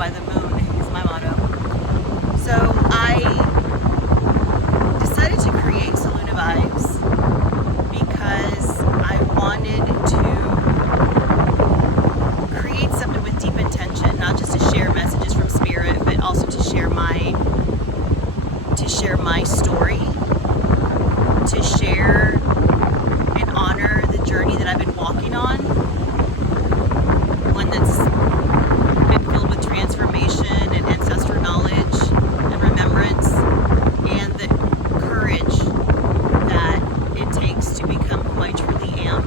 by the moon is my motto. So I decided to create Soluna-Vibes because I wanted to create something with deep intention, not just to share messages from spirit, but also to share my story, to share and honor the journey that I've been walking on, one that's been filled with transformation and ancestral knowledge and remembrance and the courage that it takes to become who I truly am.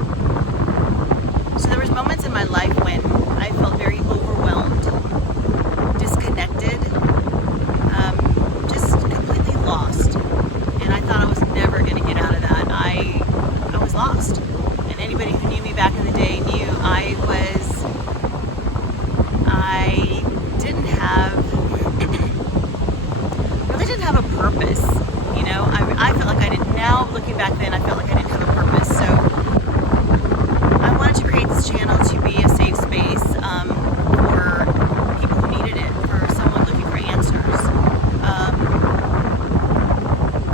So there was moments in my life when I felt very overwhelmed, disconnected, just completely lost. And I thought I was never going to get out of that. I was lost. And anybody who knew me back in the day knew I didn't have a purpose. You know, I felt like I didn't. Now, looking back then, I felt like I didn't have a purpose. So I wanted to create this channel to be a safe space for people who needed it, for someone looking for answers.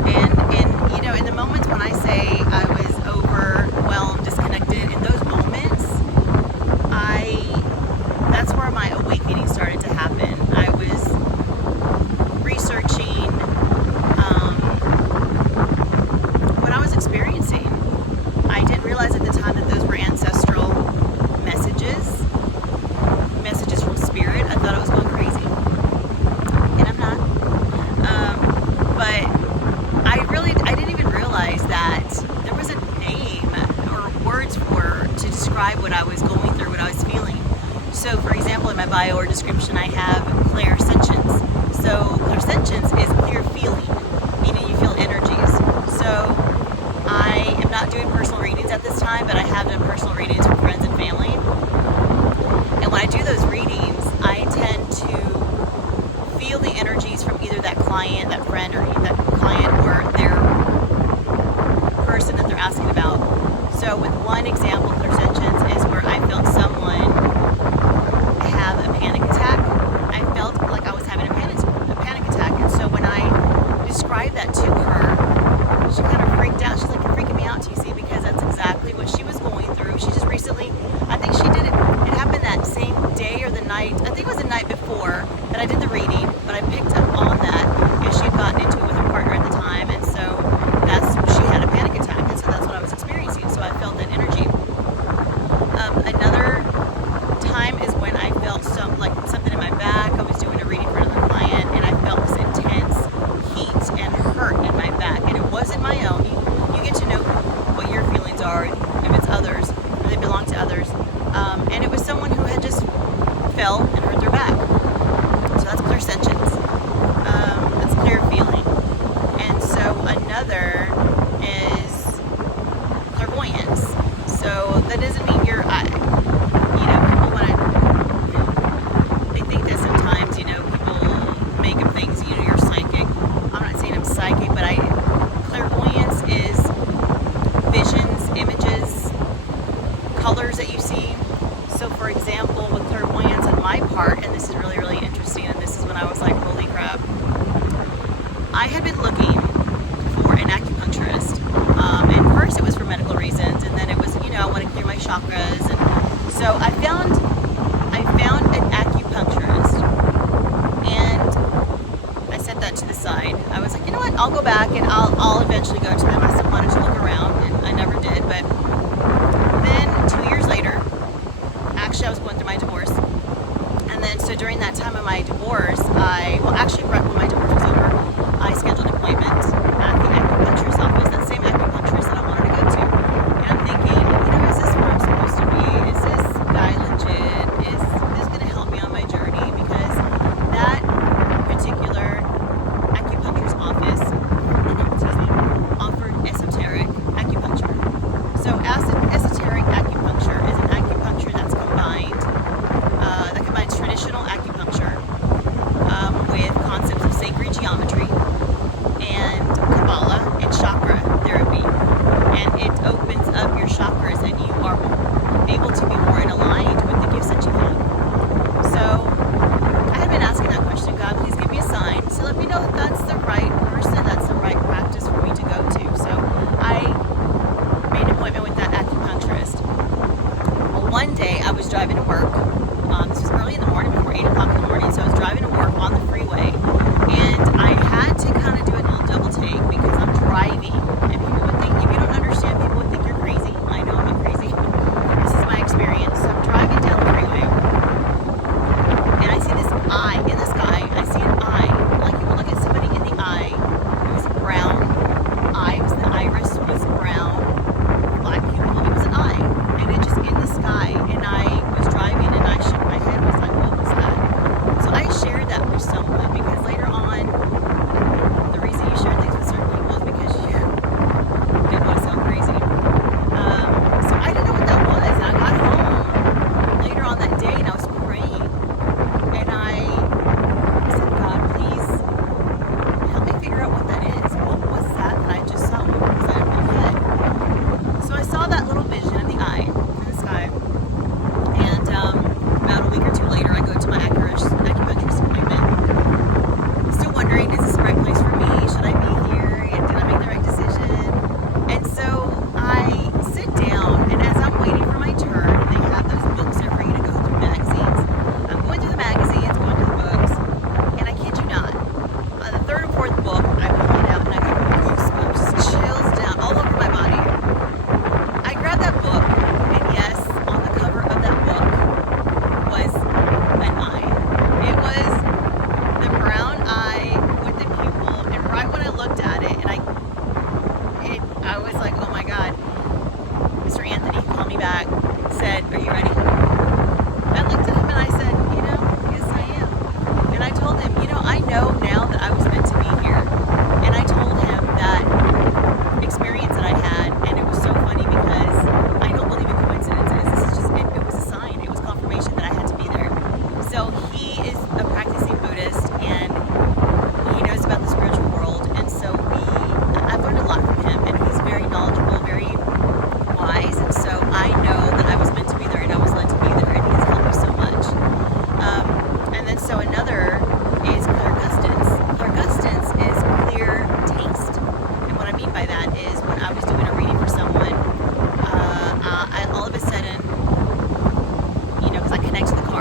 And you know, in the moments when I say I was overwhelmed, disconnected, in those moments, that's where my awakening started to happen. I was researching what I was experiencing. I didn't realize at the time that those were ancestral messages from spirit. I thought I was going crazy, and I'm not. But I didn't even realize that there was a name or words to describe what I was going through, what I was feeling. So, for example, in my bio or description, I have clairsentience. So, clairsentience is clear feeling, meaning you feel energies. So, I am not doing personal readings at this time, but I have done personal readings for friends and family. And when I do those readings, I tend to feel the energies from either that client, that friend, or that client, or their person that they're asking about. So, with one example, clairsentience is where I felt someone have a panic attack. I felt like I was having a panic attack, and so when I described that to her, she kind of freaked out. She's like, "You're freaking me out, TC," because that's exactly what she was going through. She just recently, I think she did it. It happened that same day or the night. I think it was the night before that I did the reading, but I picked up on that because she had gotten into it with her partner at the time, and so she had a panic attack, and so that's what I was experiencing. So I felt that energy. Another time is when I felt something in my back. I was doing a reading for another client, and I felt this intense heat and hurt in my back, and it wasn't my own. You get to know what your feelings are, if it's others, or they belong to others. And it was someone who had just fell and hurt their back. So that's clairsentience. That's clear feeling. And so another is clairvoyance. So that doesn't mean you're, people they think that sometimes, people make up things, you're psychic. I'm not saying I'm psychic, but clairvoyance is visions, images, colors that you see. So for example, with clairvoyance on my part, and this is really, really interesting, and this is when I was like, holy crap. I had been looking for an acupuncturist. And first it was for medical reasons, and then it was, I want to clear my chakras. And so I found an acupuncturist, and I set that to the side. I was like, you know what, I'll go back and I'll eventually go to them. I still wanted to look around, and I never did. But then 2 years later, actually I was going through my divorce, and then so during that time of my divorce, right when my divorce was over, I scheduled an appointment at the acupuncturist office, that same acupuncturist that I wanted to go to. And I'm thinking, is this where I'm supposed to be? Is this guy legit? Is this going to help me on my journey? Because that particular acupuncturist office offered esoteric acupuncture. So esoteric acupuncture is an acupuncture that's that combines traditional acupuncture with concepts of sacred geometry and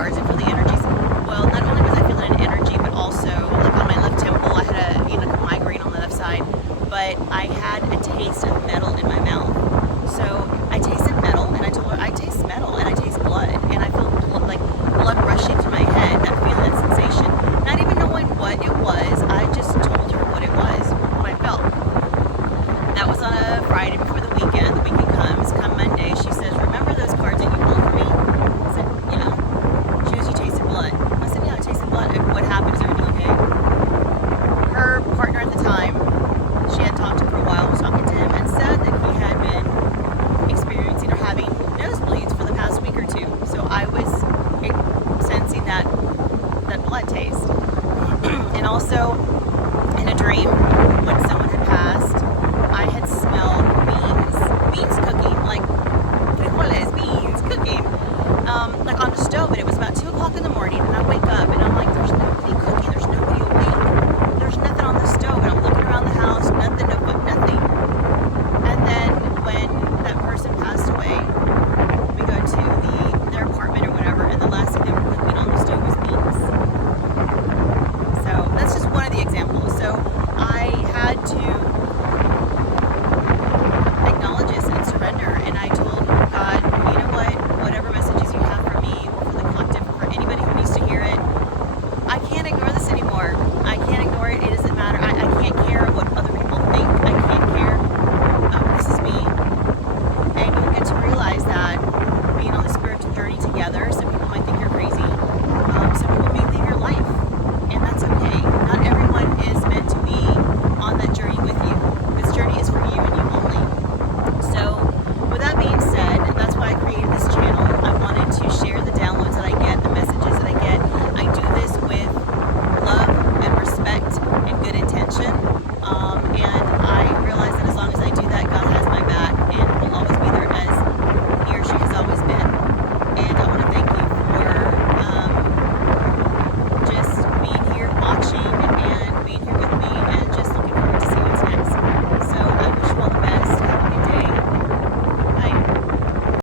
cards and feel the energies. Well, not only was I feeling an energy, but also like on my left temple, I had a migraine on the left side, but I had a taste of metal in my mouth. So I tasted metal, and I told her I taste metal and I taste blood, and I feel like blood rushing through my head. That feeling, that sensation, not even knowing what it was. I just told her what it was, what I felt. That was on a Friday before the weekend. The weekend comes. Come Monday, she says, "Remember those cards that you pulled for me?" I said, "Yeah." She goes, "You tasted blood." I said, "Yeah, I tasted blood." What happened? Is everything okay? Her partner at the time, she had talked to for a while, was talking to him, and said that he had been experiencing or having nosebleeds for the past week or two. So I was sensing that blood taste. And also, in a dream, when someone had passed, I had smelled beans cooking, like frijoles, beans cooking, like on the stove, and it was about 2 o'clock in the morning, and I wake up, and I'm like,